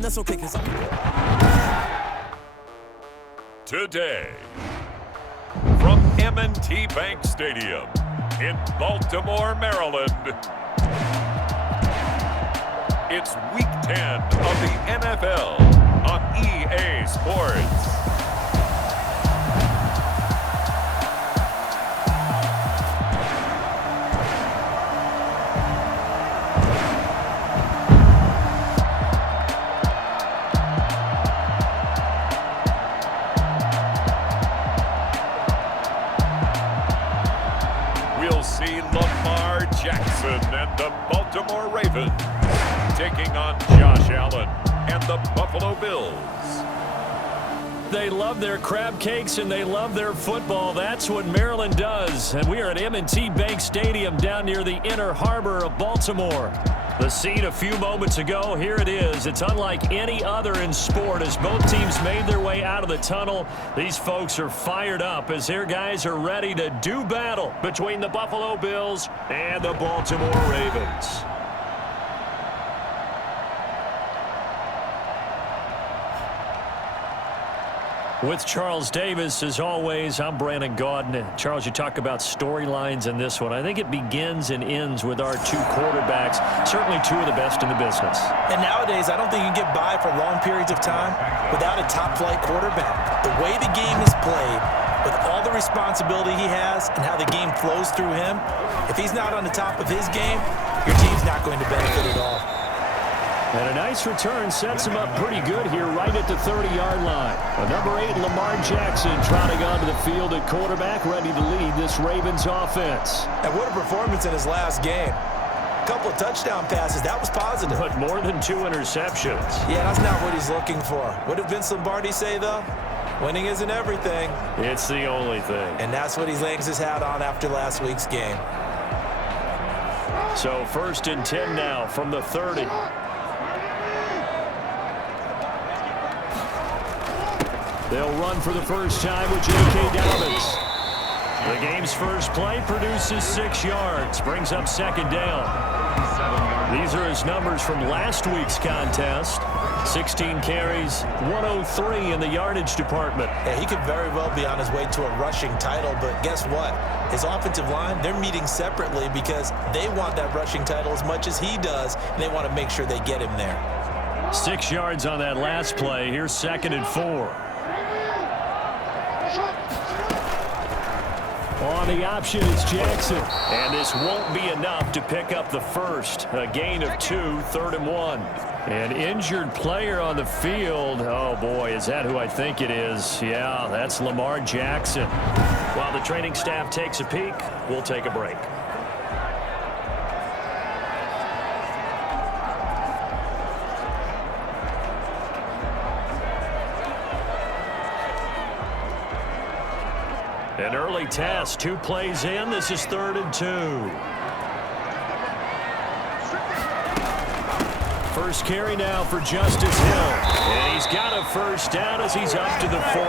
That's okay, because Today, from M&T Bank Stadium in Baltimore, Maryland, it's Week 10 of the NFL on EA Sports. We'll see Lamar Jackson and the Baltimore Ravens taking on Josh Allen and the Buffalo Bills. They love their crab cakes and they love their football. That's what Maryland does. And we are at M&T Bank Stadium down near the inner harbor of Baltimore. The scene a few moments ago, here it is. It's unlike any other in sport as both teams made their way out of the tunnel. These folks are fired up as their guys are ready to do battle between the Buffalo Bills and the Baltimore Ravens. With Charles Davis, as always, I'm Brandon Gaudin. Charles, you talk about storylines in this one. I think it begins and ends with our two quarterbacks, certainly two of the best in the business. And nowadays, I don't think you can get by for long periods of time without a top-flight quarterback. The way the game is played, with all the responsibility he has and how the game flows through him, if he's not on the top of his game, your team's not going to benefit at all. And a nice return sets him up pretty good here right at the 30-yard line. Number 8, Lamar Jackson, trotting onto the field at quarterback, ready to lead this Ravens offense. And what a performance in his last game. A couple of touchdown passes, that was positive. But more than 2 interceptions. Yeah, that's not what he's looking for. What did Vince Lombardi say, though? Winning isn't everything. It's the only thing. And that's what he hangs his hat on after last week's game. So 1st and 10 now from the 30. They'll run for the first time with J.K. Dobbins. The game's first play produces 6 yards, brings up 2nd down. These are his numbers from last week's contest. 16 carries, 103 in the yardage department. Yeah, he could very well be on his way to a rushing title, but guess what? His offensive line, they're meeting separately because they want that rushing title as much as he does, and they want to make sure they get him there. 6 yards on that last play. Here's 2nd and 4. On the option, it's Jackson. And this won't be enough to pick up the first. A gain of 2, 3rd and 1. An injured player on the field. Oh, boy, is that who I think it is? Yeah, that's Lamar Jackson. While the training staff takes a peek, we'll take a break. An early test, 2 plays in. This is 3rd and 2. First carry now for Justice Hill. And he's got a first down as he's up to the 48.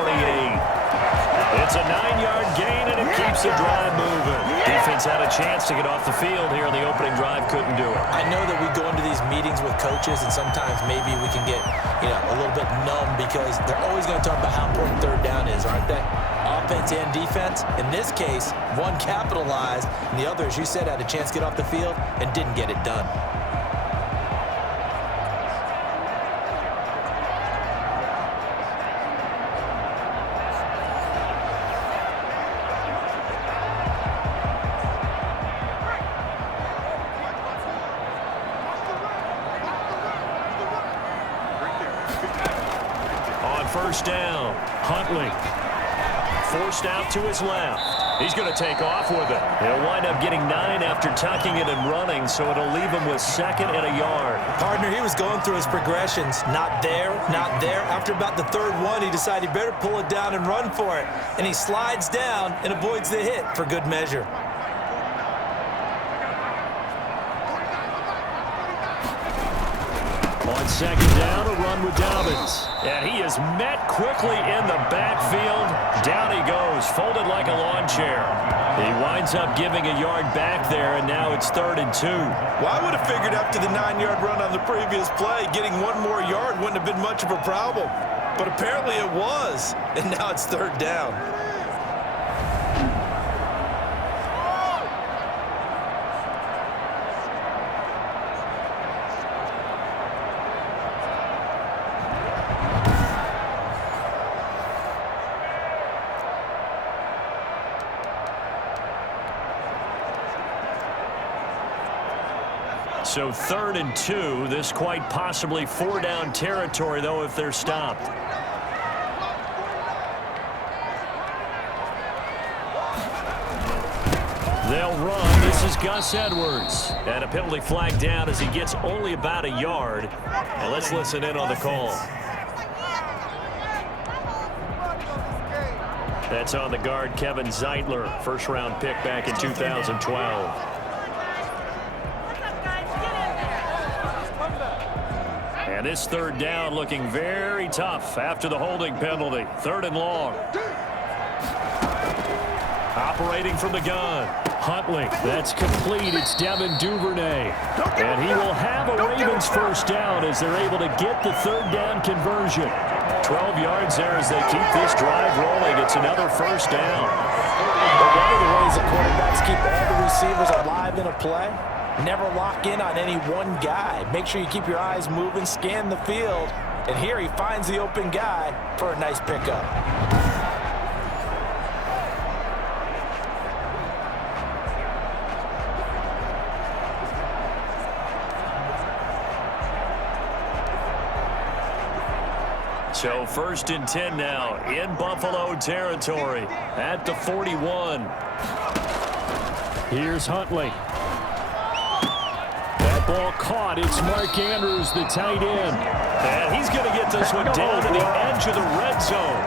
It's a 9-yard gain, and it keeps the drive moving. Defense had a chance to get off the field here in the opening drive, couldn't do it. I know that we go into these meetings with coaches, and sometimes maybe we can get, a little bit numb because they're always going to talk about how important 3rd down is, aren't they? Offense and defense. In this case, one capitalized, and the other, as you said, had a chance to get off the field and didn't get it done. On 1st down, Huntley. Forced out to his left. He's going to take off with it. He'll wind up getting 9 after tucking it and running, so it'll leave him with 2nd and a yard. Partner, he was going through his progressions. Not there, not there. After about the 3rd one, he decided he better pull it down and run for it. And he slides down and avoids the hit for good measure. On 2nd down, a run run with Dobbins. And he is met quickly in the backfield. Down he goes, folded like a lawn chair. He winds up giving a yard back there, and now it's 3rd and 2. Well, I would have figured after the 9-yard run on the previous play, getting one more yard wouldn't have been much of a problem. But apparently it was, and now it's 3rd down. So 3rd and 2. This quite possibly 4-down territory, though, if they're stopped. They'll run. This is Gus Edwards. And a penalty flag down as he gets only about a yard. And let's listen in on the call. That's on the guard, Kevin Zeitler. 1st-round pick back in 2012. And this 3rd down looking very tough after the holding penalty. 3rd and long. Operating from the gun. Huntley. That's complete. It's Devin Duvernay. And he will have a Ravens 1st down as they're able to get the 3rd down conversion. 12 yards there as they keep this drive rolling. It's another 1st down. But one of the ways the quarterbacks keep all the receivers alive in a play, never lock in on any one guy. Make sure you keep your eyes moving, scan the field. And here he finds the open guy for a nice pickup. So 1st and 10 now in Buffalo territory at the 41. Here's Huntley. That ball caught. It's Mark Andrews, the tight end. And he's going to get this one down to the edge of the red zone.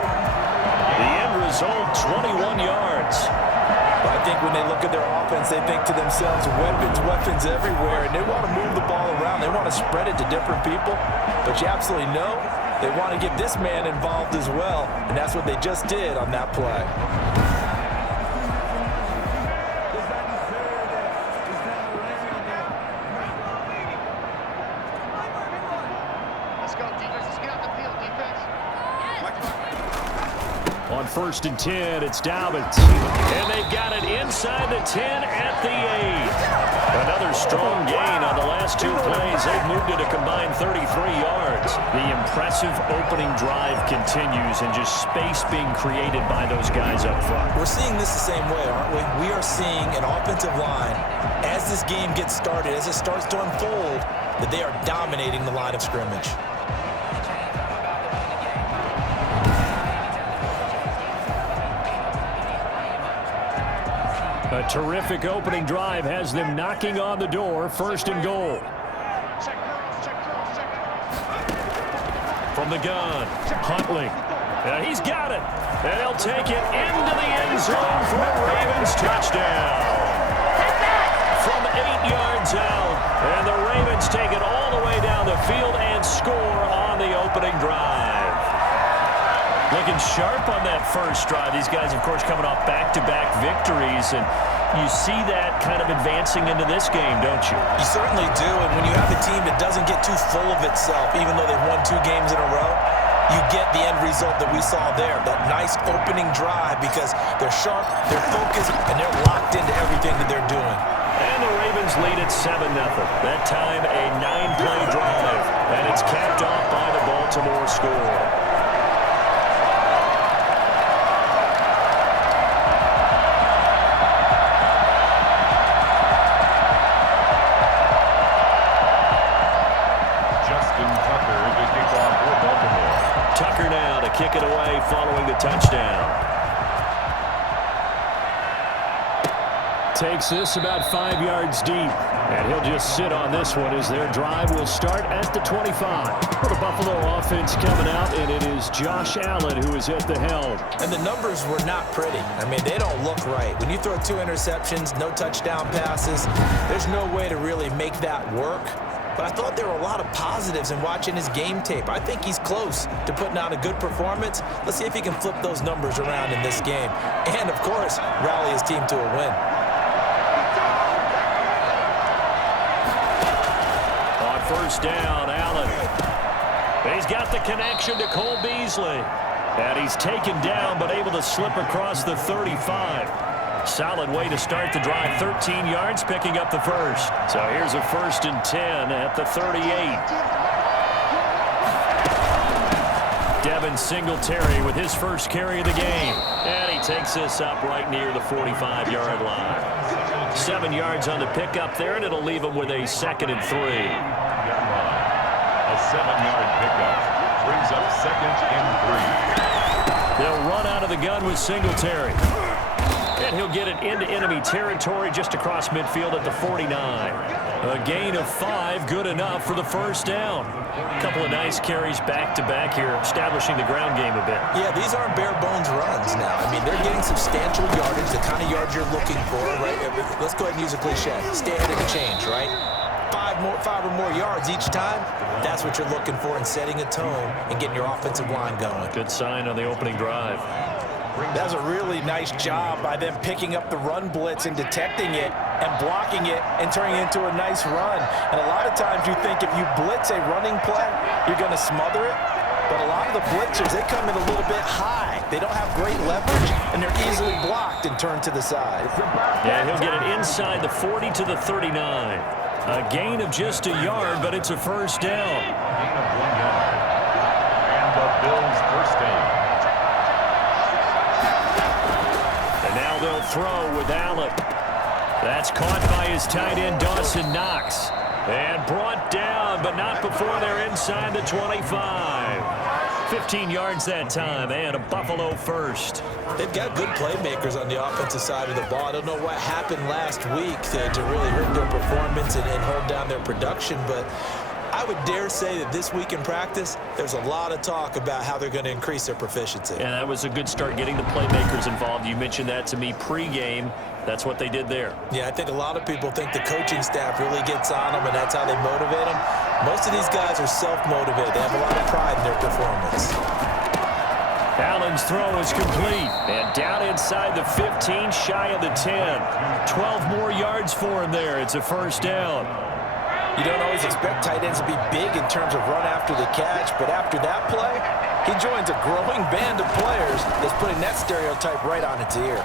The end result, 21 yards. I think when they look at their offense, they think to themselves, weapons everywhere, and they want to move the ball around. They want to spread it to different people. But you absolutely know they want to get this man involved as well, and that's what they just did on that play. On 1st and 10, it's Dobbins. And they've got it inside the 10 at the 8. Another strong gain on the last 2 plays. They've moved it a combined 33 yards. The impressive opening drive continues, and just space being created by those guys up front. We're seeing this the same way, aren't we? We are seeing an offensive line, as this game gets started, as it starts to unfold, that they are dominating the line of scrimmage. A terrific opening drive has them knocking on the door. 1st and goal. From the gun, Huntley. He's got it. And he'll take it into the end zone for a Ravens touchdown. From 8 yards out. And the Ravens take it all the way down the field and score on the opening drive. Looking sharp on that first drive. These guys, of course, coming off back-to-back victories, and you see that kind of advancing into this game, don't you? You certainly do, and when you have a team that doesn't get too full of itself, even though they've won 2 games in a row, you get the end result that we saw there, that nice opening drive, because they're sharp, they're focused, and they're locked into everything that they're doing. And the Ravens lead at 7-0. That time, a 9-play drive, and it's capped off by the Baltimore score. Tucker now to kick it away following the touchdown. Takes this about 5 yards deep. And he'll just sit on this one as their drive will start at the 25. For the Buffalo offense coming out, and it is Josh Allen who is at the helm. And the numbers were not pretty. I mean, they don't look right. When you throw 2 interceptions, no touchdown passes, there's no way to really make that work. but I thought there were a lot of positives in watching his game tape. I think he's close to putting out a good performance. Let's see if he can flip those numbers around in this game. And, of course, rally his team to a win. On first down, Allen. He's got the connection to Cole Beasley. And he's taken down, but able to slip across the 35. Solid way to start the drive. 13 yards, picking up the first. So here's a 1st and 10 at the 38. Devin Singletary with his first carry of the game. And he takes this up right near the 45-yard line. 7 yards on the pickup there, and it'll leave him with a 2nd and 3. A 7-yard pickup brings up 2nd and 3. They'll run out of the gun with Singletary. And he'll get it into enemy territory just across midfield at the 49. A gain of 5, good enough for the first down. A couple of nice carries back-to-back here, establishing the ground game a bit. Yeah, these aren't bare-bones runs now. I mean, they're getting substantial yardage, the kind of yards you're looking for, right? Let's go ahead and use a cliche. Stay ahead of the change, right? 5 or more yards each time, that's what you're looking for in setting a tone and getting your offensive line going. Good sign on the opening drive. That was a really nice job by them picking up the run blitz and detecting it and blocking it and turning it into a nice run. And a lot of times you think if you blitz a running play, you're going to smother it. But a lot of the blitzers, they come in a little bit high. They don't have great leverage, and they're easily blocked and turned to the side. Yeah, he'll get it inside the 40 to the 39. A gain of just a yard, but it's a first down. Gain of 1 yard. And the Bills' first down. Now they'll throw with Allen. That's caught by his tight end, Dawson Knox. And brought down, but not before they're inside the 25. 15 yards that time, and a Buffalo first. They've got good playmakers on the offensive side of the ball. I don't know what happened last week to really hurt their performance and hold down their production, but I would dare say that this week in practice, there's a lot of talk about how they're going to increase their proficiency. And that was a good start getting the playmakers involved. You mentioned that to me pregame. That's what they did there. Yeah, I think a lot of people think the coaching staff really gets on them, and that's how they motivate them. Most of these guys are self-motivated. They have a lot of pride in their performance. Allen's throw is complete. And down inside the 15, shy of the 10. 12 more yards for him there. It's a first down. You don't always expect tight ends to be big in terms of run after the catch, but after that play, he joins a growing band of players that's putting that stereotype right on its ear.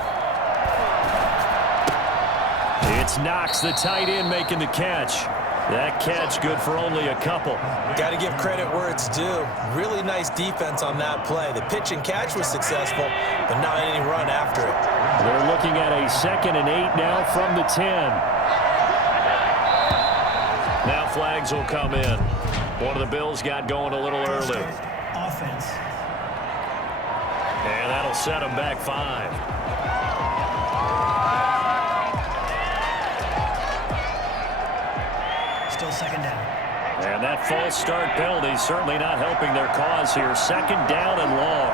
It's Knox, the tight end, making the catch. That catch good for only a couple. Got to give credit where it's due. Really nice defense on that play. The pitch and catch was successful, but not any run after it. They're looking at a 2nd and 8 now from the 10. Now flags will come in. One of the Bills got going a little early. Offense. And that'll set them back 5. Still 2nd down. And that false start penalty certainly not helping their cause here. 2nd down and long.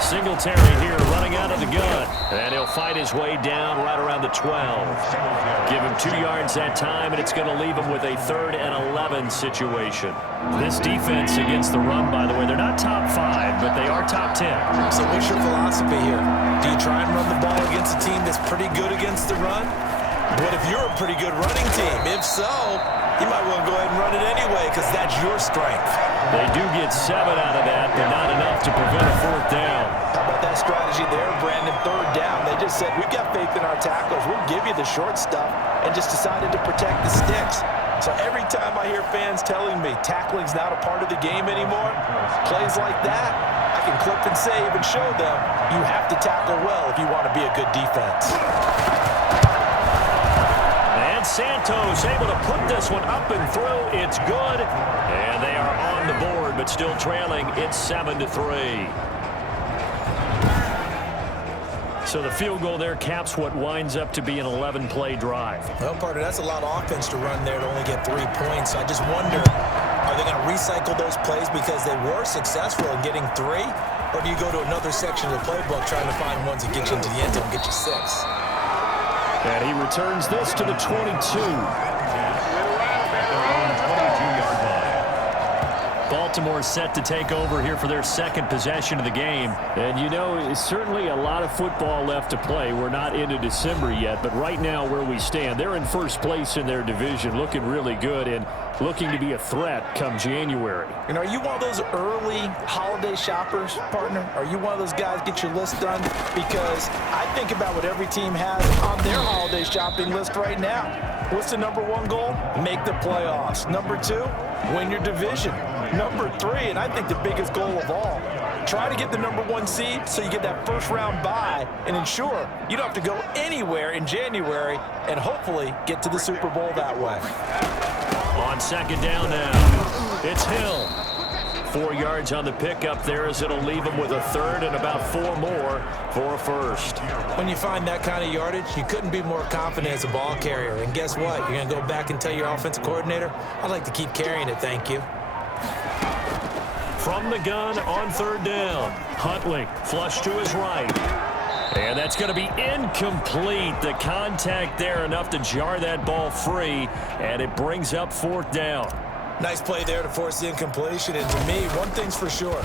Singletary here running out of the gun. And he'll fight his way down right around the 12. Give him 2 yards that time, and it's going to leave him with a 3rd and 11 situation. This defense against the run, by the way, they're not top 5, but they are top 10. So what's your philosophy here? Do you try and run the ball against a team that's pretty good against the run? What if you're a pretty good running team? If so, you might want to go ahead and run it anyway because that's your strength. They do get 7 out of that, but not enough to prevent a 4th down. How about that strategy there, Brandon? 3rd down. They just said, we've got faith in our tackles. We'll give you the short stuff, and just decided to protect the sticks. So every time I hear fans telling me tackling's not a part of the game anymore, plays like that, I can clip and save and show them you have to tackle well if you want to be a good defense. And Santos able to put this one up and through. It's good. And they are on the board, but still trailing. It's 7-3. So the field goal there caps what winds up to be an 11-play drive. Well, partner, that's a lot of offense to run there to only get 3 points. So I just wonder, are they going to recycle those plays because they were successful in getting 3? Or do you go to another section of the playbook trying to find ones that get you into the end zone and get you 6? And he returns this to the 22. Baltimore set to take over here for their second possession of the game. And, you know, it's certainly a lot of football left to play. We're not into December yet, but right now where we stand, they're in first place in their division, looking really good and looking to be a threat come January. And are you one of those early holiday shoppers, partner? Are you one of those guys get your list done? Because I think about what every team has on their holiday shopping list right now. What's the number one goal? Make the playoffs. Number two, win your division. Number three, and I think the biggest goal of all, try to get the number one seed so you get that first round bye and ensure you don't have to go anywhere in January and hopefully get to the Super Bowl that way. On second down now, it's Hill. 4 yards on the pickup there as it'll leave him with a third and about 4 more for a first. When you find that kind of yardage, you couldn't be more confident as a ball carrier. And guess what? You're going to go back and tell your offensive coordinator, I'd like to keep carrying it, thank you. From the gun on third down, Huntley flush to his right. And that's going to be incomplete. The contact there enough to jar that ball free, and it brings up fourth down. Nice play there to force the incompletion. And to me, one thing's for sure.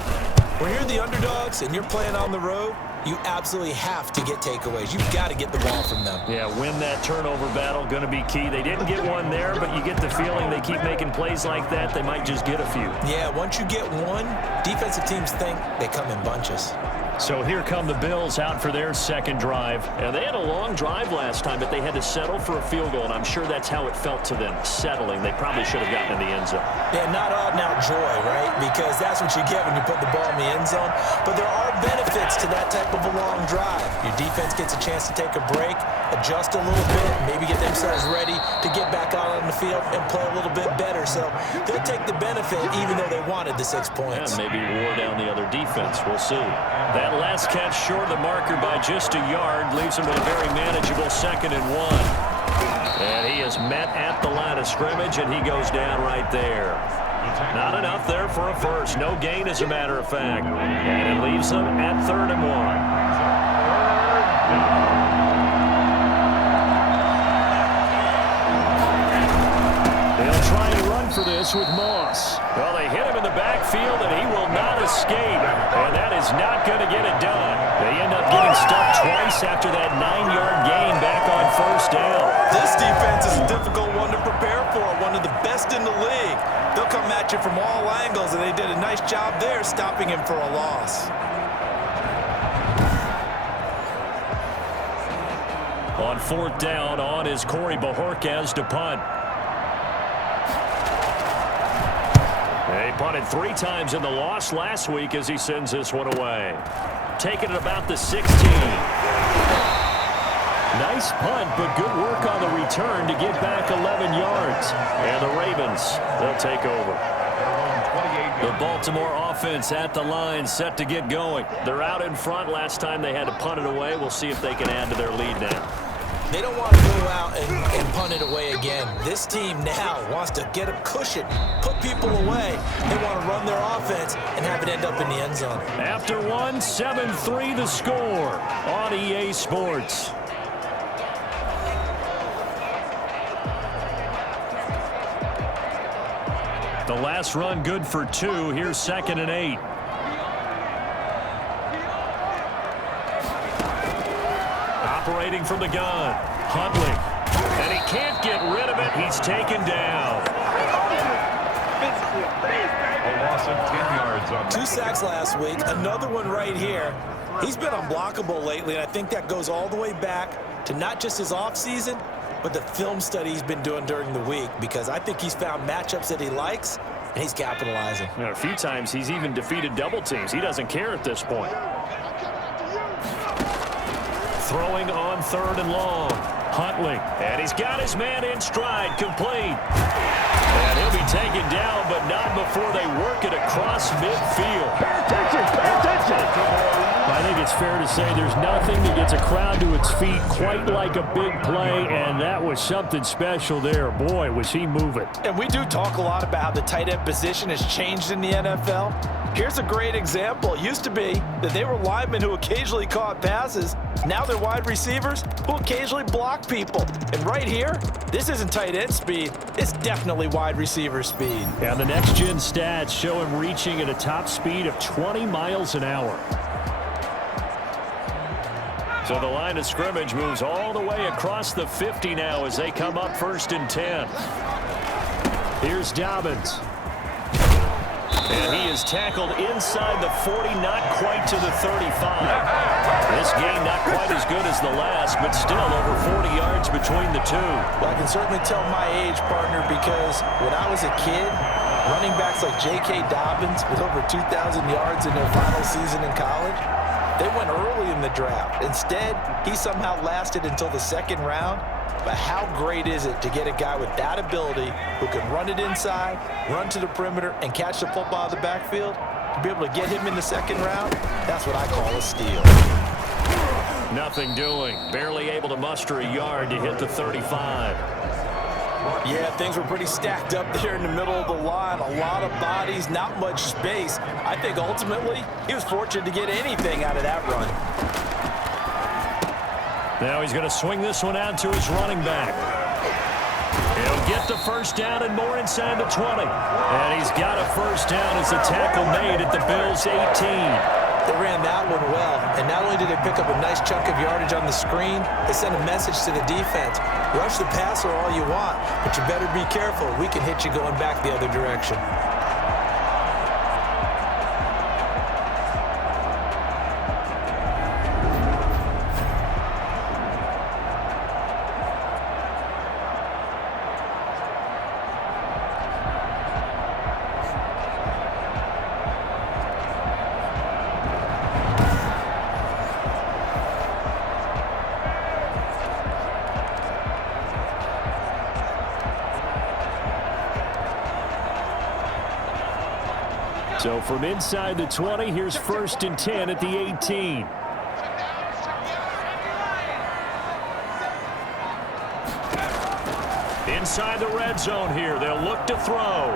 When you're the underdogs and you're playing on the road, you absolutely have to get takeaways. You've got to get the ball from them. Yeah, win that turnover battle, going to be key. They didn't get one there, but you get the feeling they keep making plays like that, they might just get a few. Yeah, once you get one, defensive teams think they come in bunches. So here come the Bills out for their second drive. And they had a long drive last time, but they had to settle for a field goal, and I'm sure that's how it felt to them, settling. They probably should have gotten in the end zone. Yeah, not out-and-out joy, right? Because that's what you get when you put the ball in the end zone. But there are benefits to that type of a long drive. Your defense gets a chance to take a break, adjust a little bit, maybe get themselves ready to get back out on the field and play a little bit better. So they'll take the benefit even though they wanted the 6 points. Yeah, maybe wore down the other defense. We'll see. That last catch short of the marker by just a yard leaves him with a very manageable 2nd and 1. And he is met at the line of scrimmage, and he goes down right there. Not enough there for a first. No gain, as a matter of fact. And it leaves them at 3rd and 1. They'll try and run for this with Moss. Well, they hit him in the backfield, and he will not escape. And that is not going to get it done. They end up getting stuck twice after that 9-yard gain back on first down. This defense is a difficult one to prepare for, one of the best in the league. They'll come at you from all angles, and they did a nice job there stopping him for a loss. On 4th down, on is Corey Bojorquez to punt. They punted 3 times in the loss last week as he sends this one away. Taking it about the 16. Nice punt, but good work on the return to get back 11 yards. And the Ravens, they'll take over. The Baltimore offense at the line, set to get going. They're out in front. Last time they had to punt it away. We'll see if they can add to their lead now. They don't want to go out and punt it away again. This team now wants to get a cushion, put people away. They want to run their offense and have it end up in the end zone. After 1, 7-3 the score on EA Sports. The last run good for 2. Here's 2nd and 8. Operating from the gun, Huntley. And he can't get rid of it. He's taken down. A loss of 10 yards on 2 sacks last week, another one right here. He's been unblockable lately, and I think that goes all the way back to not just his offseason, but the film study he's been doing during the week, because I think he's found matchups that he likes, and he's capitalizing. You know, a few times he's even defeated double teams. He doesn't care at this point. Throwing on 3rd and long. Huntley. And he's got his man in stride. Complete. And he'll be taken down, but not before they work it across midfield. Pay attention! Pay attention! I think it's fair to say there's nothing that gets a crowd to its feet quite like a big play, and that was something special there. Boy, was he moving. And we do talk a lot about how the tight end position has changed in the NFL. Here's a great example. It used to be that they were linemen who occasionally caught passes. Now they're wide receivers who occasionally block people. And right here, this isn't tight end speed. It's definitely wide receiver speed. And the next-gen stats show him reaching at a top speed of 20 miles an hour. So the line of scrimmage moves all the way across the 50 now as they come up 1st and 10. Here's Dobbins. And he is tackled inside the 40, not quite to the 35. This game not quite as good as the last, but still over 40 yards between the two. Well, I can certainly tell my age, partner, because when I was a kid, running backs like J.K. Dobbins with over 2,000 yards in their final season in college, they went early in the draft. Instead, he somehow lasted until the 2nd round. But how great is it to get a guy with that ability who can run it inside, run to the perimeter, and catch the football out of the backfield? To be able to get him in the 2nd round, that's what I call a steal. Nothing doing. Barely able to muster a yard to hit the 35. Yeah, things were pretty stacked up there in the middle of the line. A lot of bodies, not much space. I think ultimately he was fortunate to get anything out of that run. Now he's going to swing this one out to his running back. He'll get the 1st down and more inside the 20. And he's got a 1st down as the tackle made at the Bills' 18. They ran that one well, and not only did they pick up a nice chunk of yardage on the screen, they sent a message to the defense. Rush the passer all you want, but you better be careful. We can hit you going back the other direction. So from inside the 20, here's 1st and 10 at the 18. Inside the red zone here. They'll look to throw.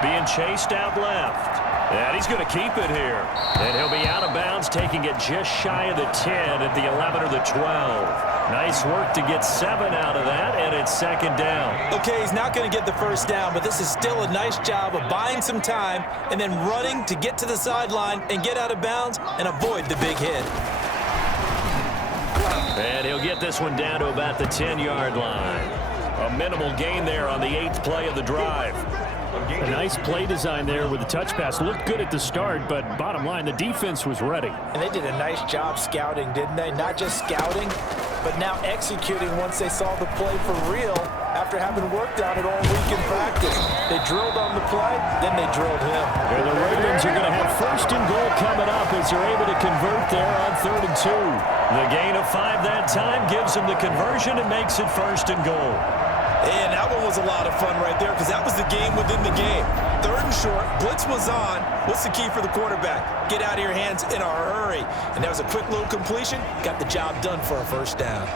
Being chased out left. And he's going to keep it here. And he'll be out of bounds, taking it just shy of the 10 at the 11 or the 12. Nice work to get 7 out of that, and it's 2nd down. Okay, he's not going to get the 1st down, but this is still a nice job of buying some time and then running to get to the sideline and get out of bounds and avoid the big hit. And he'll get this one down to about the 10-yard line. A minimal gain there on the 8th play of the drive. A nice play design there with the touch pass. Looked good at the start, but bottom line, the defense was ready. And they did a nice job scouting, didn't they? Not just scouting, but now executing once they saw the play for real after having worked on it all week in practice. They drilled on the play, then they drilled him. And the Ravens are going to have 1st and goal coming up as they're able to convert there on 3rd and 2. The gain of 5 that time gives them the conversion and makes it 1st and goal. And that one was a lot of fun right there because that was the game within the game. 3rd and short, blitz was on. What's the key for the quarterback? Get out of your hands in a hurry. And that was a quick little completion. Got the job done for a 1st down.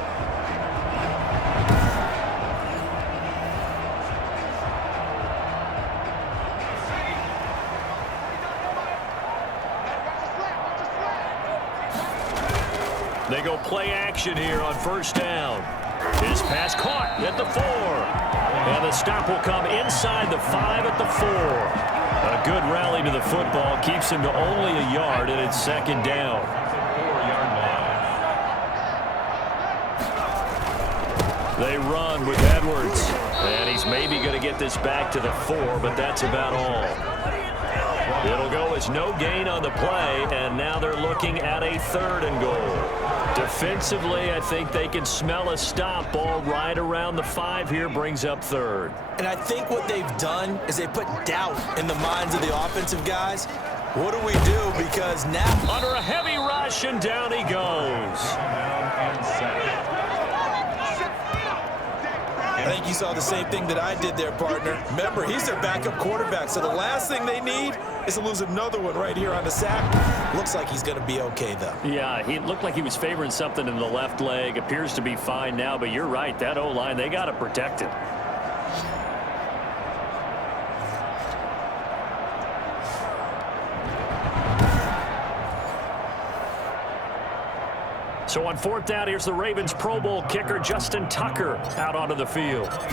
They go play action here on 1st down. His pass caught at the 4. And the stop will come inside the 5 at the 4. A good rally to the football keeps him to only a yard, and it's 2nd down. 4-yard line. They run with Edwards. And he's maybe going to get this back to the 4, but that's about all. It'll go as no gain on the play, and now they're looking at a 3rd and goal. Defensively, I think they can smell a stop. Ball right around the 5 here brings up 3rd. And I think what they've done is they put doubt in the minds of the offensive guys. What do we do? Because now under a heavy rush, and down he goes. think you saw the same thing that I did there, partner. Remember, he's their backup quarterback, so the last thing they need is to lose another one right here on the sack. Looks like he's going to be okay, though. Yeah, he looked like he was favoring something in the left leg. Appears to be fine now, but you're right. That O-line, they got to protect it. So on fourth down, here's the Ravens Pro Bowl kicker, Justin Tucker, out onto the field. And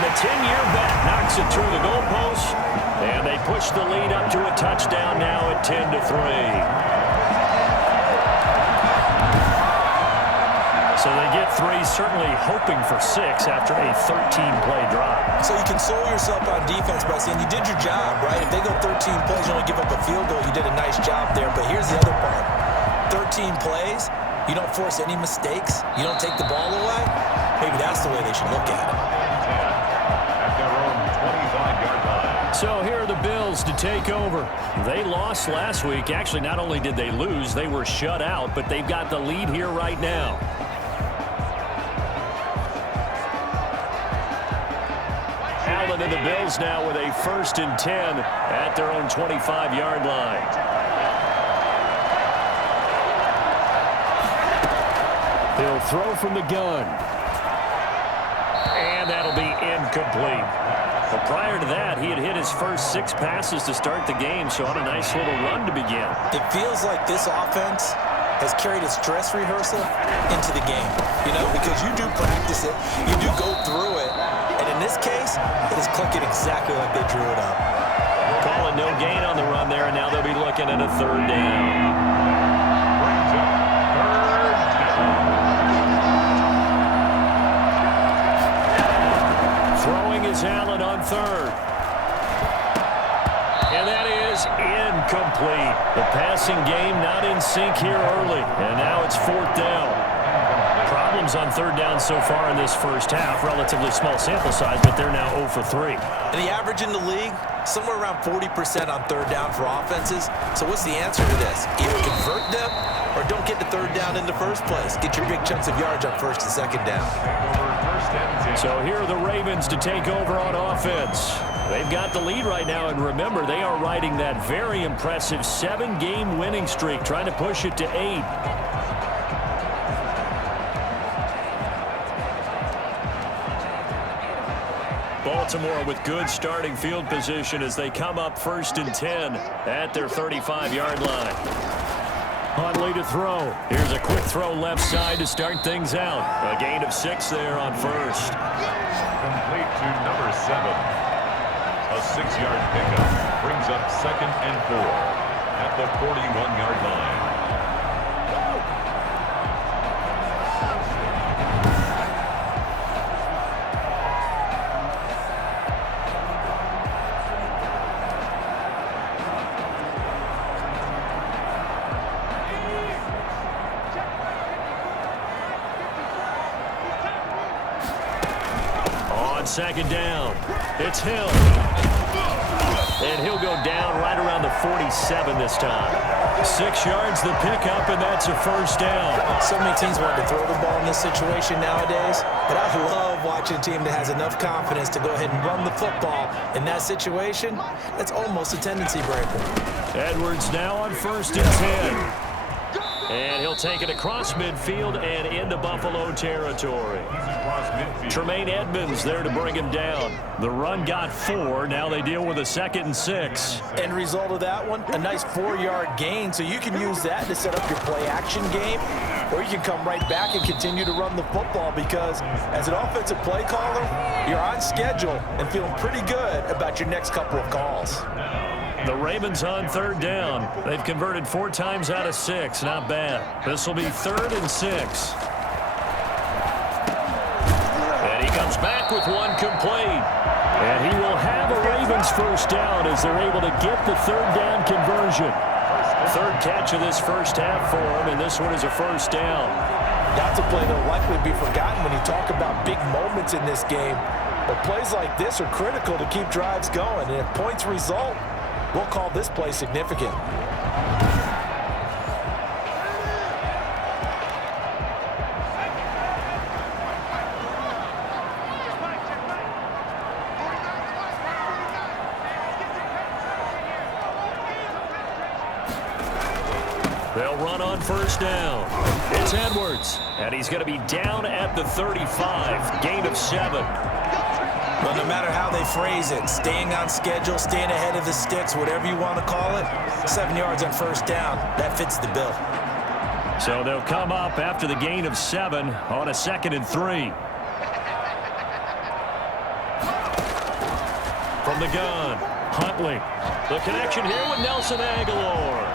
the 10-year vet knocks it through the goalpost. And they push the lead up to a touchdown now at 10-3. So they get 3, certainly hoping for 6 after a 13-play drive. So you console yourself on defense by saying you did your job, right? If they go 13 plays, you only give up a field goal, you did a nice job there. But here's the other part. 13 plays, you don't force any mistakes, you don't take the ball away. Maybe that's the way they should look at it. At their own 25-yard line. So here are the Bills to take over. They lost last week. Actually, not only did they lose, they were shut out, but they've got the lead here right now. Allen and the Bills now with a 1st and 10 at their own 25-yard line. He'll throw from the gun. And that'll be incomplete. But prior to that, he had hit his first 6 passes to start the game, so on a nice little run to begin. It feels like this offense has carried its dress rehearsal into the game, you know, because you do practice it, you do go through it, and in this case, it is clicking exactly like they drew it up. Calling no gain on the run there, and now they'll be looking at a 3rd down. Throwing is Allen on 3rd. And that is incomplete. The passing game not in sync here early. And now it's 4th down. Problems on 3rd down so far in this first half. Relatively small sample size, but they're now 0 for 3. And the average in the league, somewhere around 40% on 3rd down for offenses. So what's the answer to this? Either convert them or don't get the 3rd down in the first place. Get your big chunks of yards on 1st and 2nd down. So here are the Ravens to take over on offense. They've got the lead right now, and remember, they are riding that very impressive 7-game winning streak, trying to push it to 8. Baltimore with good starting field position as they come up 1st and 10 at their 35-yard line. Huntley to throw. Here's a quick throw left side to start things out. A gain of 6 there on 1st. Complete to number 7. A 6-yard pickup brings up 2nd and 4 at the 41-yard line. On 2nd down, it's Hill. And he'll go down right around the 47 this time. 6 yards the pickup, and that's a 1st down. So many teams want to throw the ball in this situation nowadays, but I love watching a team that has enough confidence to go ahead and run the football. In that situation, that's almost a tendency breaker. Edwards now on 1st and 10. And he'll take it across midfield and into Buffalo territory. Tremaine Edmonds there to bring him down. The run got 4. Now they deal with a 2nd and 6. End result of that one, a nice 4-yard gain. So you can use that to set up your play-action game, or you can come right back and continue to run the football because as an offensive play caller, you're on schedule and feeling pretty good about your next couple of calls. The Ravens on 3rd down. They've converted 4 times out of 6. Not bad. This will be 3rd and 6. And he comes back with one complete. And he will have a Ravens 1st down as they're able to get the 3rd down conversion. 3rd catch of this first half for him, and this one is a 1st down. That's a play that'll likely be forgotten when you talk about big moments in this game. But plays like this are critical to keep drives going. And if points result, we'll call this play significant. They'll run on first down. It's Edwards, and he's going to be down at the 35, gain of 7. Well, no matter how they phrase it, staying on schedule, staying ahead of the sticks, whatever you want to call it, 7 yards on first down, that fits the bill. So they'll come up after the gain of 7 on a 2nd and 3. From the gun, Huntley. The connection here with Nelson Aguilar.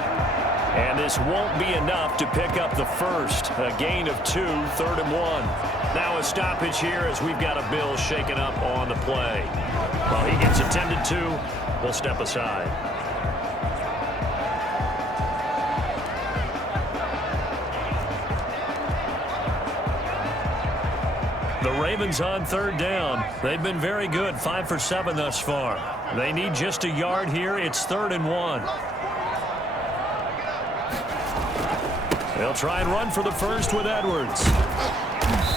And this won't be enough to pick up the first. A gain of 2, 3rd and 1. Now a stoppage here as we've got a Bill shaken up on the play. While he gets attended to, we'll step aside. The Ravens on 3rd down. They've been very good, 5 for 7 thus far. They need just a yard here. It's 3rd and 1. They'll try and run for the first with Edwards.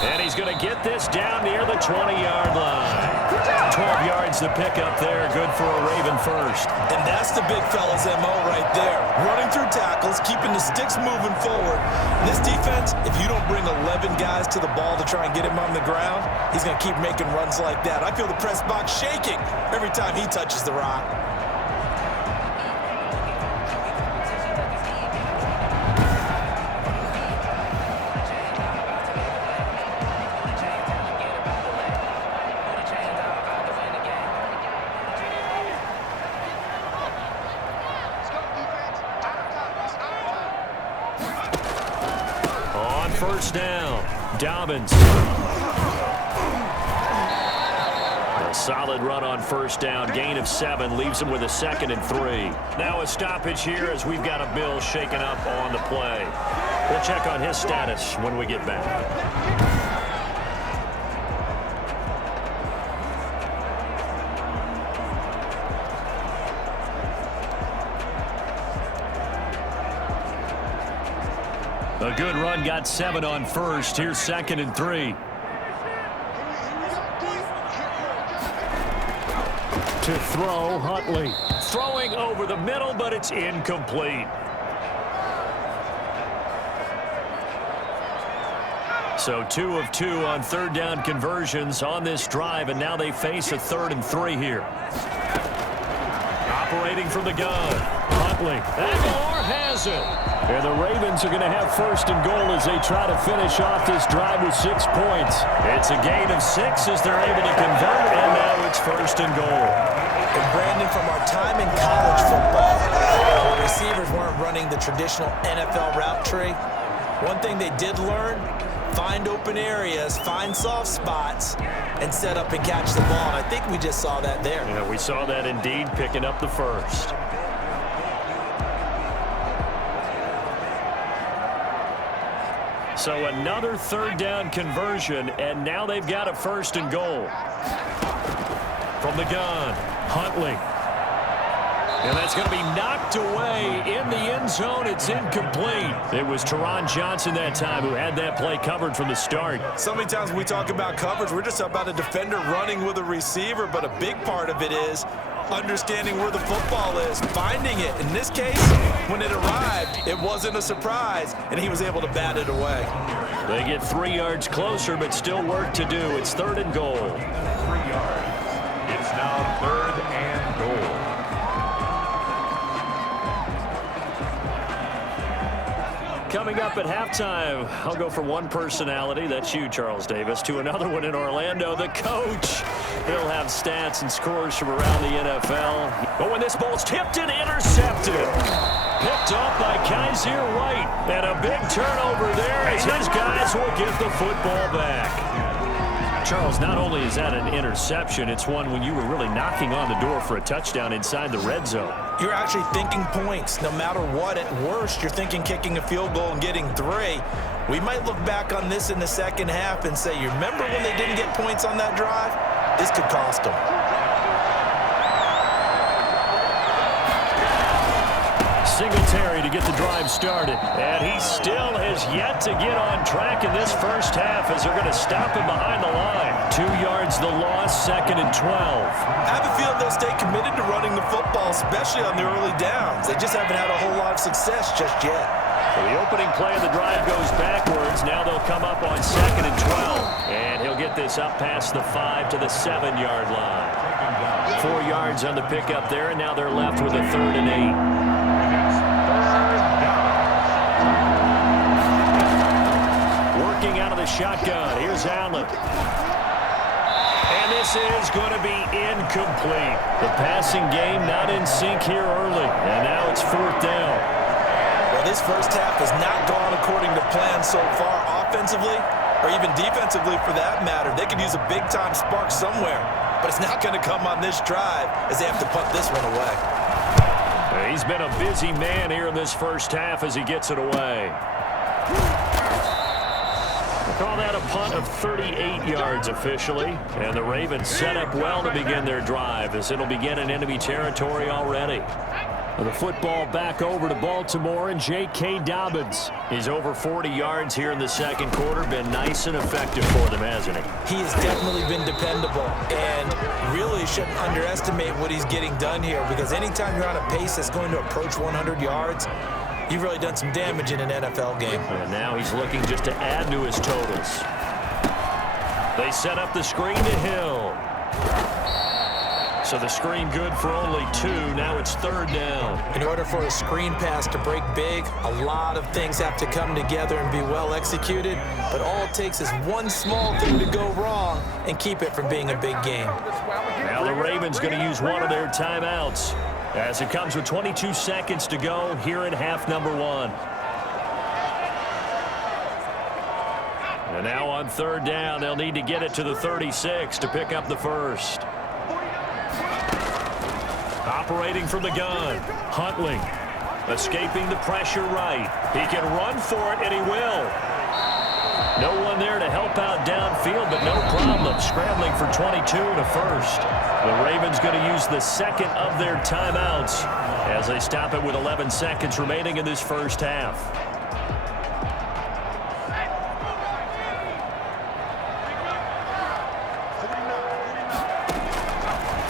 And he's going to get this down near the 20-yard line. 12 yards to pick up there. Good for a Raven first. And that's the big fella's MO right there. Running through tackles, keeping the sticks moving forward. This defense, if you don't bring 11 guys to the ball to try and get him on the ground, he's going to keep making runs like that. I feel the press box shaking every time he touches the rock. First down, Dobbins. A solid run on first down, gain of 7, leaves him with a 2nd and 3. Now a stoppage here as we've got a Bill shaken up on the play. We'll check on his status when we get back. A good run, got 7 on first. Here's 2nd and 3. To throw, Huntley. Throwing over the middle, but it's incomplete. So 2 of 2 on 3rd down conversions on this drive, and now they face a 3rd and 3 here. Operating from the gun, Huntley. Aguilar has it. And the Ravens are going to have 1st and goal as they try to finish off this drive with 6 points. It's a gain of 6 as they're able to convert, and now it's 1st and goal. And Brandon, from our time in college football, where receivers weren't running the traditional NFL route tree, one thing they did learn, find open areas, find soft spots, and set up and catch the ball. And I think we just saw that there. Yeah, we saw that indeed, picking up the first. So another 3rd down conversion, and now they've got a 1st and goal. From the gun, Huntley. And that's going to be knocked away in the end zone. It's incomplete. It was Teron Johnson that time who had that play covered from the start. So many times when we talk about coverage, we're just about a defender running with a receiver, but a big part of it is understanding where the football is, finding it. In this case, when it arrived, it wasn't a surprise, and he was able to bat it away. They get 3 yards closer, but still work to do. It's 3rd and goal. 3 yards. It's now 3rd and goal. Coming up at halftime, I'll go from one personality, that's you, Charles Davis, to another one in Orlando, the coach. He'll have stats and scores from around the NFL. But when this ball's tipped and intercepted, picked off by Kaiser White, and a big turnover there as his guys will get the football back. Charles, not only is that an interception, it's one when you were really knocking on the door for a touchdown inside the red zone. You're actually thinking points. No matter what, at worst, you're thinking kicking a field goal and getting 3. We might look back on this in the second half and say, you remember when they didn't get points on that drive? This could cost them. Singletary to get the drive started. And he still has yet to get on track in this first half as they're going to stop him behind the line. 2 yards the loss, 2nd and 12. I have a feeling they'll stay committed to running the football, especially on the early downs. They just haven't had a whole lot of success just yet. So the opening play of the drive goes backwards. Now they'll come up on 2nd and 12. And he'll get this up past the 5 to the 7-yard line. 4 yards on the pickup there, and now they're left with a 3rd and 8. Working out of the shotgun. Here's Allen. And this is going to be incomplete. The passing game not in sync here early. And now it's 4th down. Well, this first half has not gone according to plan so far offensively, or even defensively for that matter. They could use a big-time spark somewhere, but it's not going to come on this drive as they have to punt this one away. He's been a busy man here in this first half as he gets it away. We'll call that a punt of 38 yards officially. And the Ravens set up well to begin their drive as it'll begin in enemy territory already. The football back over to Baltimore and J.K. Dobbins. He's over 40 yards here in the second quarter. Been nice and effective for them, hasn't he? He has definitely been dependable, and really shouldn't underestimate what he's getting done here, because anytime you're on a pace that's going to approach 100 yards, you've really done some damage in an NFL game. And now he's looking just to add to his totals. They set up the screen to Hill. So the screen good for only 2. Now it's 3rd down. In order for a screen pass to break big, a lot of things have to come together and be well executed. But all it takes is one small thing to go wrong and keep it from being a big game. Now the Ravens going to use one of their timeouts as it comes with 22 seconds to go here in half number 1. And now on 3rd down, they'll need to get it to the 36 to pick up the first. Operating from the gun, Huntley, escaping the pressure right. He can run for it, and he will. No one there to help out downfield, but no problem. Scrambling for 22 to first. The Ravens going to use the second of their timeouts as they stop it with 11 seconds remaining in this first half.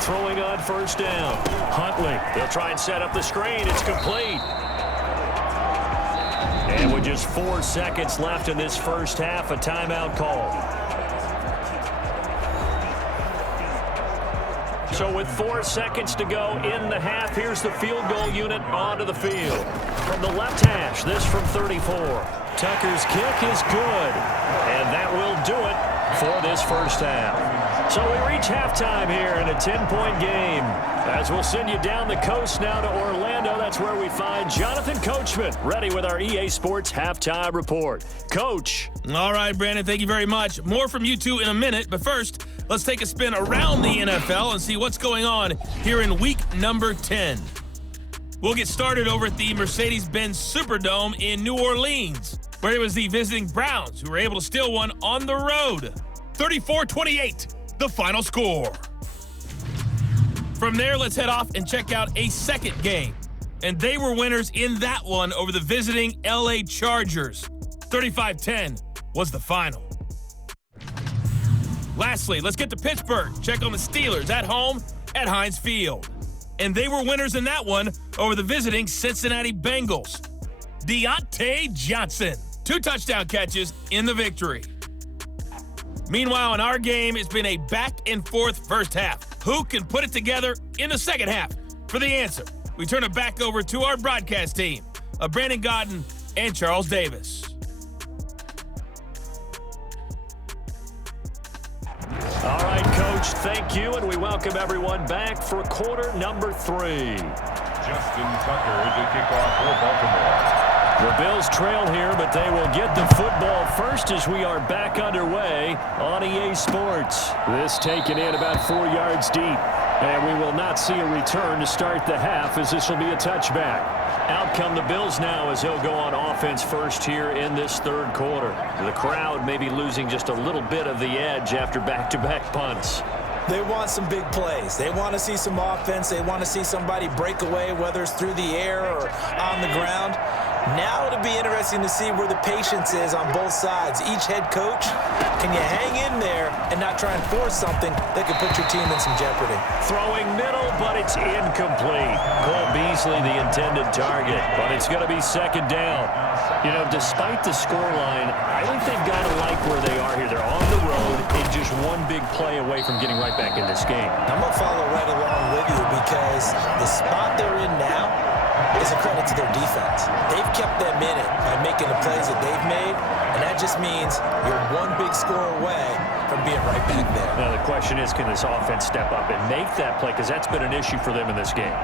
Throwing on 1st down. Huntley, they'll try and set up the screen. It's complete. And with just 4 seconds left in this first half, a timeout call. So with 4 seconds to go in the half, here's the field goal unit onto the field. From the left hash, this from 34. Tucker's kick is good. And that will do it for this first half. So we reach halftime here in a 10-point game. As we'll send you down the coast now to Orlando, that's where we find Jonathan Coachman, ready with our EA Sports Halftime Report. Coach. All right, Brandon, thank you very much. More from you two in a minute, but first, let's take a spin around the NFL and see what's going on here in week number 10. We'll get started over at the Mercedes-Benz Superdome in New Orleans, where it was the visiting Browns who were able to steal one on the road. 34-28. The final score. From there, let's head off and check out a second game. And they were winners in that one over the visiting LA Chargers. 35-10 was the final. Lastly, let's get to Pittsburgh. Check on the Steelers at home at Heinz Field. And they were winners in that one over the visiting Cincinnati Bengals. Deontay Johnson, 2 touchdown catches in the victory. Meanwhile, in our game, it's been a back-and-forth first half. Who can put it together in the second half? For the answer, we turn it back over to our broadcast team of Brandon Godden and Charles Davis. All right, Coach, thank you, and we welcome everyone back for quarter number 3. Justin Tucker to kick off for Baltimore. The Bills trail here, but they will get the football first as we are back underway on EA Sports. This taken in about 4 yards deep, and we will not see a return to start the half as this will be a touchback. Out come the Bills now as he'll go on offense first here in this third quarter. The crowd may be losing just a little bit of the edge after back-to-back punts. They want some big plays. They want to see some offense. They want to see somebody break away, whether it's through the air or on the ground. Now it'll be interesting to see where the patience is on both sides. Each head coach, can you hang in there and not try and force something that could put your team in some jeopardy? Throwing middle, but it's incomplete. Cole Beasley, the intended target, but it's going to be second down. You know, despite the scoreline, I think they've got to like where they are here. They're on the road and just one big play away from getting right back in this game. I'm going to follow right along with you because the spot they're in now is a credit to their defense. They've kept them in it by making the plays that they've made, and that just means you're one big score away from being right back there. Now, the question is, can this offense step up and make that play? Because that's been an issue for them in this game.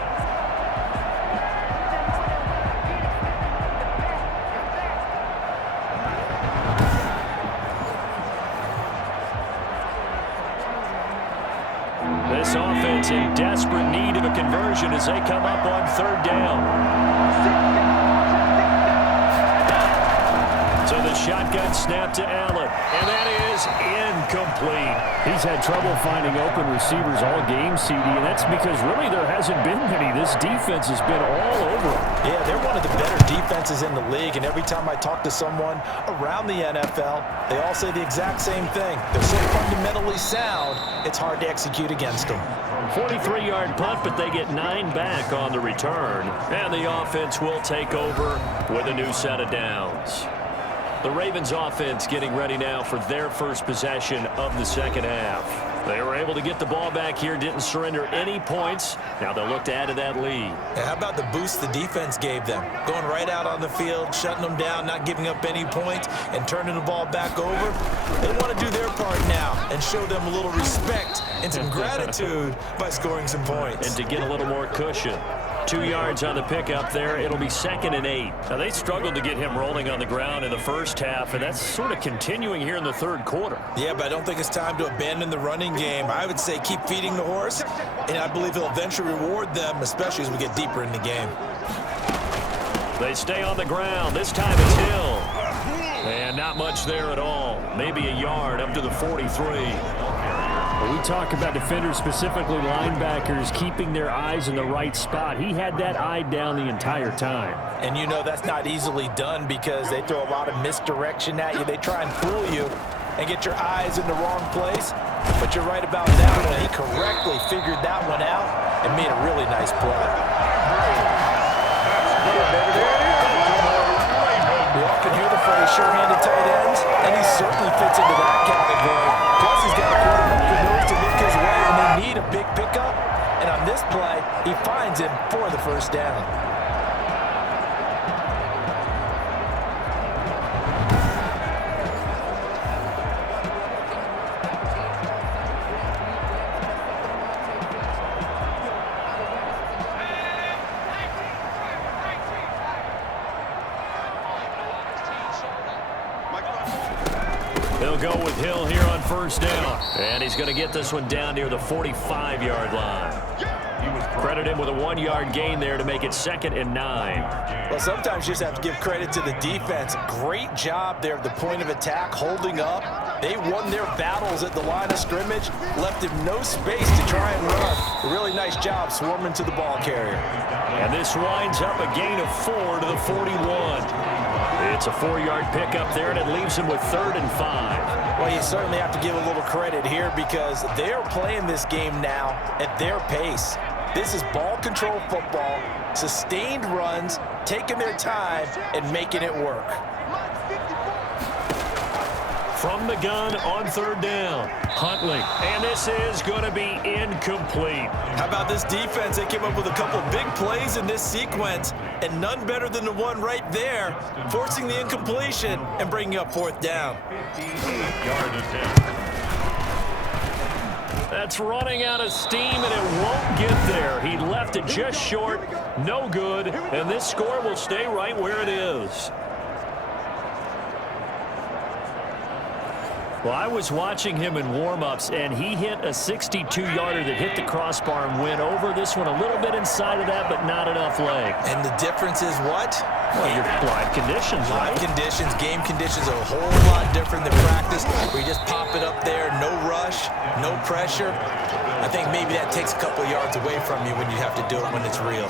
This offense in desperate need of a conversion as they come up on third down. So the shotgun snap to Allen, and that is incomplete. He's had trouble finding open receivers all game, CD, and that's because really there hasn't been many. This defense has been all over him. Yeah, they're one of the better defenses in the league, and every time I talk to someone around the NFL, they all say the exact same thing. They're so fundamentally sound, it's hard to execute against them. 43-yard punt, but they get 9 back on the return, and the offense will take over with a new set of downs. The Ravens offense getting ready now for their first possession of the second half. They were able to get the ball back here, didn't surrender any points. Now they'll look to add to that lead. And how about the boost the defense gave them? Going right out on the field, shutting them down, not giving up any points, and turning the ball back over. They want to do their part now and show them a little respect and some gratitude by scoring some points. And to get a little more cushion. 2 yards on the pickup there. It'll be 2nd and 8. Now, they struggled to get him rolling on the ground in the first half, and that's sort of continuing here in the third quarter. Yeah, but I don't think it's time to abandon the running game. I would say keep feeding the horse, and I believe he'll eventually reward them, especially as we get deeper in the game. They stay on the ground. This time it's Hill. And not much there at all. Maybe a yard up to the 43. We talk about defenders, specifically linebackers, keeping their eyes in the right spot. He had that eye down the entire time. And you know that's not easily done because they throw a lot of misdirection at you. They try and fool you and get your eyes in the wrong place. But you're right about that one. He correctly figured that one out and made a really nice play. We often hear the phrase sure-handed tight ends, and he certainly fits into that category. Plus, he's got a quarterback who knows to look his way when they need a big pickup. And on this play, he finds him for the first down. They'll go with Hill here on first down. And he's going to get this one down near the 45-yard line. Credit him with a 1-yard gain there to make it 2nd and 9. Well, sometimes you just have to give credit to the defense. Great job there at the point of attack, holding up. They won their battles at the line of scrimmage, left him no space to try and run. A really nice job swarming to the ball carrier. And this winds up a gain of 4 to the 41. It's a 4-yard pickup there, and it leaves him with 3rd and 5. Well, you certainly have to give a little credit here because they're playing this game now at their pace. This is ball control football, sustained runs, taking their time, and making it work. From the gun on 3rd down, Huntley. And this is going to be incomplete. How about this defense? They came up with a couple big plays in this sequence, and none better than the one right there, forcing the incompletion and bringing up 4th down. Yard attempt. That's running out of steam, and it won't get there. He left it just short, no good, and this score will stay right where it is. Well, I was watching him in warm-ups, and he hit a 62-yarder that hit the crossbar and went over. This one a little bit inside of that, but not enough leg. And the difference is what? Well, your live conditions, right? Live conditions, game conditions are a whole lot different than practice, where you just pop it up there, no rush, no pressure. I think maybe that takes a couple of yards away from you when you have to do it when it's real.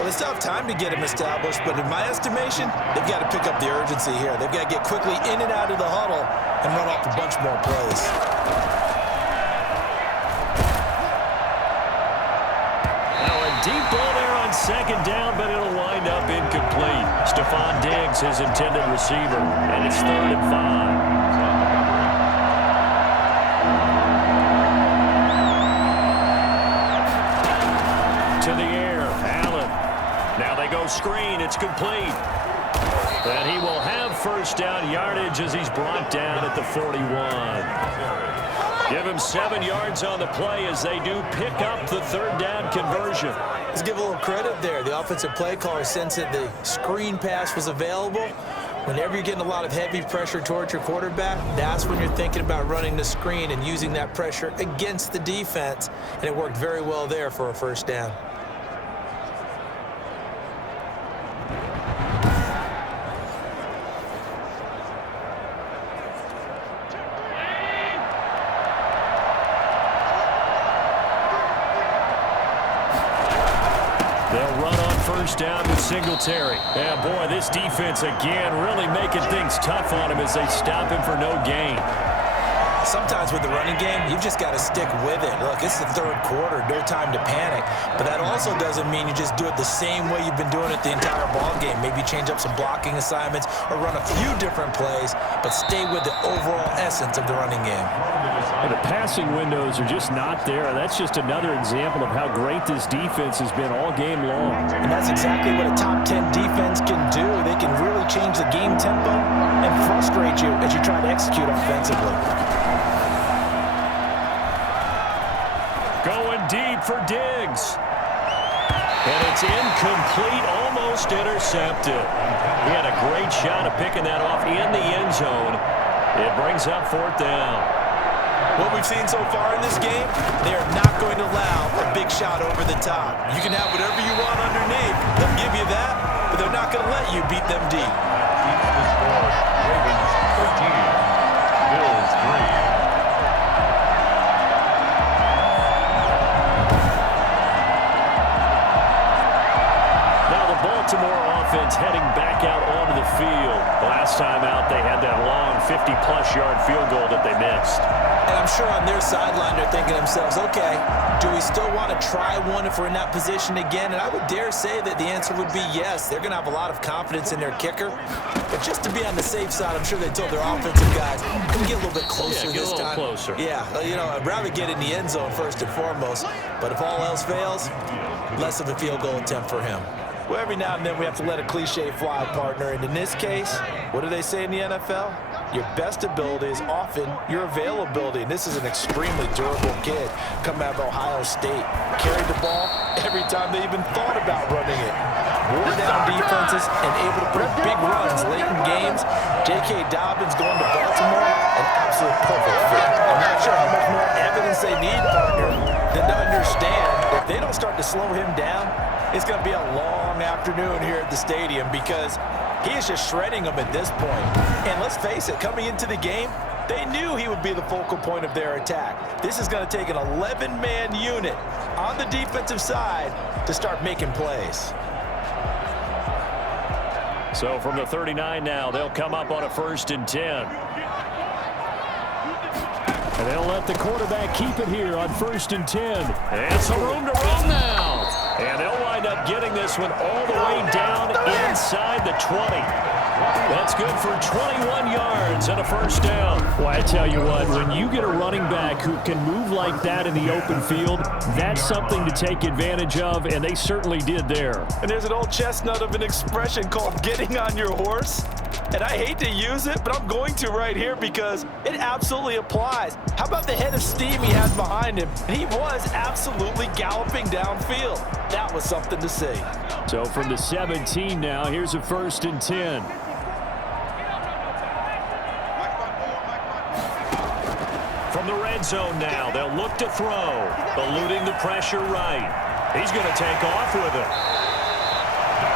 Well, they still have time to get him established, but in my estimation, they've got to pick up the urgency here. They've got to get quickly in and out of the huddle and run off a bunch more plays. Now a deep ball there on second down, but it'll wind up incomplete. Stephon Diggs, his intended receiver, and it's 3rd and 5. To the air, Allen. Now they go screen, it's complete. And he will have first down yardage as he's brought down at the 41. Give him 7 yards on the play as they do pick up the 3rd down conversion. Let's give a little credit there. The offensive play caller sensed that the screen pass was available. Whenever you're getting a lot of heavy pressure towards your quarterback, that's when you're thinking about running the screen and using that pressure against the defense. And it worked very well there for a first down. They'll run on first down with Singletary. And boy, this defense again really making things tough on him as they stop him for no gain. Sometimes with the running game, you've just got to stick with it. Look, it's the 3rd quarter, no time to panic. But that also doesn't mean you just do it the same way you've been doing it the entire ball game. Maybe change up some blocking assignments or run a few different plays, but stay with the overall essence of the running game. And the passing windows are just not there. That's just another example of how great this defense has been all game long. And that's exactly what a top 10 defense can do. They can really change the game tempo and frustrate you as you try to execute offensively. Going deep for Diggs. And it's incomplete, almost intercepted. He had a great shot of picking that off in the end zone. It brings up 4th down. What we've seen so far in this game, they are not going to allow a big shot over the top. You can have whatever you want underneath. They'll give you that, but they're not going to let you beat them deep. Keeps the score. Ravens 13. Bills 3. Baltimore offense heading back out onto the field. Last time out, they had that long 50-plus yard field goal that they missed. And I'm sure on their sideline, they're thinking to themselves, okay, do we still want to try one if we're in that position again? And I would dare say that the answer would be yes. They're going to have a lot of confidence in their kicker. But just to be on the safe side, I'm sure they told their offensive guys, can we get a little bit closer this time? Closer. Yeah, you know, I'd rather get in the end zone first and foremost. But if all else fails, less of a field goal attempt for him. Well, every now and then we have to let a cliche fly, partner. And in this case, what do they say in the NFL? Your best ability is often your availability. And this is an extremely durable kid coming out of Ohio State. Carried the ball every time they even thought about running it. Wore down defenses and able to put up big runs late in games. J.K. Dobbins going to Baltimore, an absolute perfect fit. I'm not sure how much more evidence they need, partner, than to understand that if they don't start to slow him down, it's going to be a long afternoon here at the stadium because he is just shredding them at this point. And let's face it, coming into the game, they knew he would be the focal point of their attack. This is going to take an 11-man unit on the defensive side to start making plays. So from the 39 now, they'll come up on a 1st and 10. And they'll let the quarterback keep it here on 1st and 10. And some room to run now. And they'll wind up getting this one all the way down inside the 20. That's good for 21 yards and a 1st down. Well, I tell you what, when you get a running back who can move like that in the open field, that's something to take advantage of, and they certainly did there. And there's an old chestnut of an expression called getting on your horse. And I hate to use it, but I'm going to right here because it absolutely applies. How about the head of steam he had behind him? And he was absolutely galloping downfield. That was something to see. So from the 17 now, here's a 1st and 10. From the red zone now, they'll look to throw, eluding the pressure right. He's going to take off with it.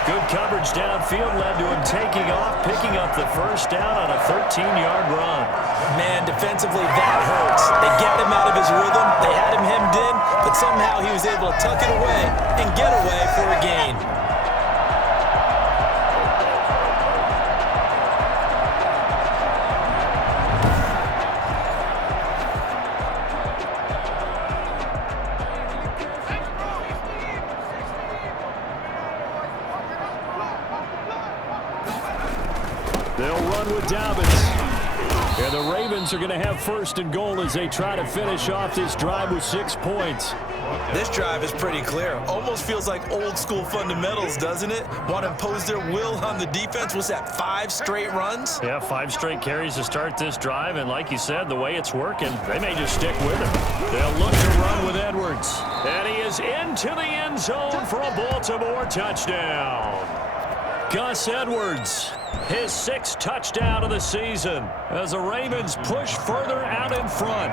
Good coverage downfield led to him taking off, picking up the 1st down on a 13-yard run. Man, defensively, that hurts. They got him out of his rhythm. They had him hemmed in, but somehow he was able to tuck it away and get away for a gain. They'll run with Dobbins. And the Ravens are going to have first and goal as they try to finish off this drive with 6 points. This drive is pretty clear. Almost feels like old school fundamentals, doesn't it? Want to impose their will on the defense. What's that, 5 straight runs? Yeah, 5 straight carries to start this drive. And like you said, the way it's working, they may just stick with it. They'll look to run with Edwards. And he is into the end zone for a Baltimore touchdown. Gus Edwards, his 6th touchdown of the season as the Ravens push further out in front.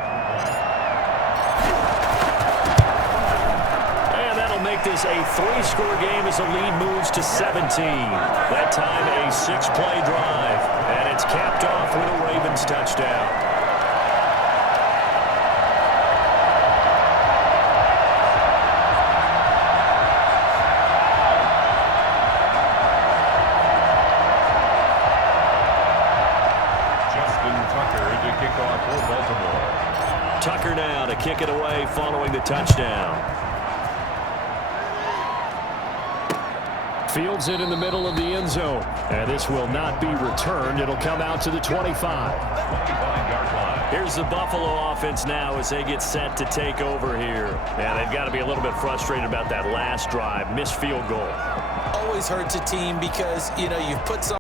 And that'll make this a 3-score game as the lead moves to 17. That time a 6-play drive, and it's capped off with a Ravens touchdown. Tucker now to kick it away following the touchdown. Fields it in the middle of the end zone. And this will not be returned. It'll come out to the 25. 25-yard line. Here's the Buffalo offense now as they get set to take over here. And they've got to be a little bit frustrated about that last drive. Missed field goal. Always hurts a team because, you've put some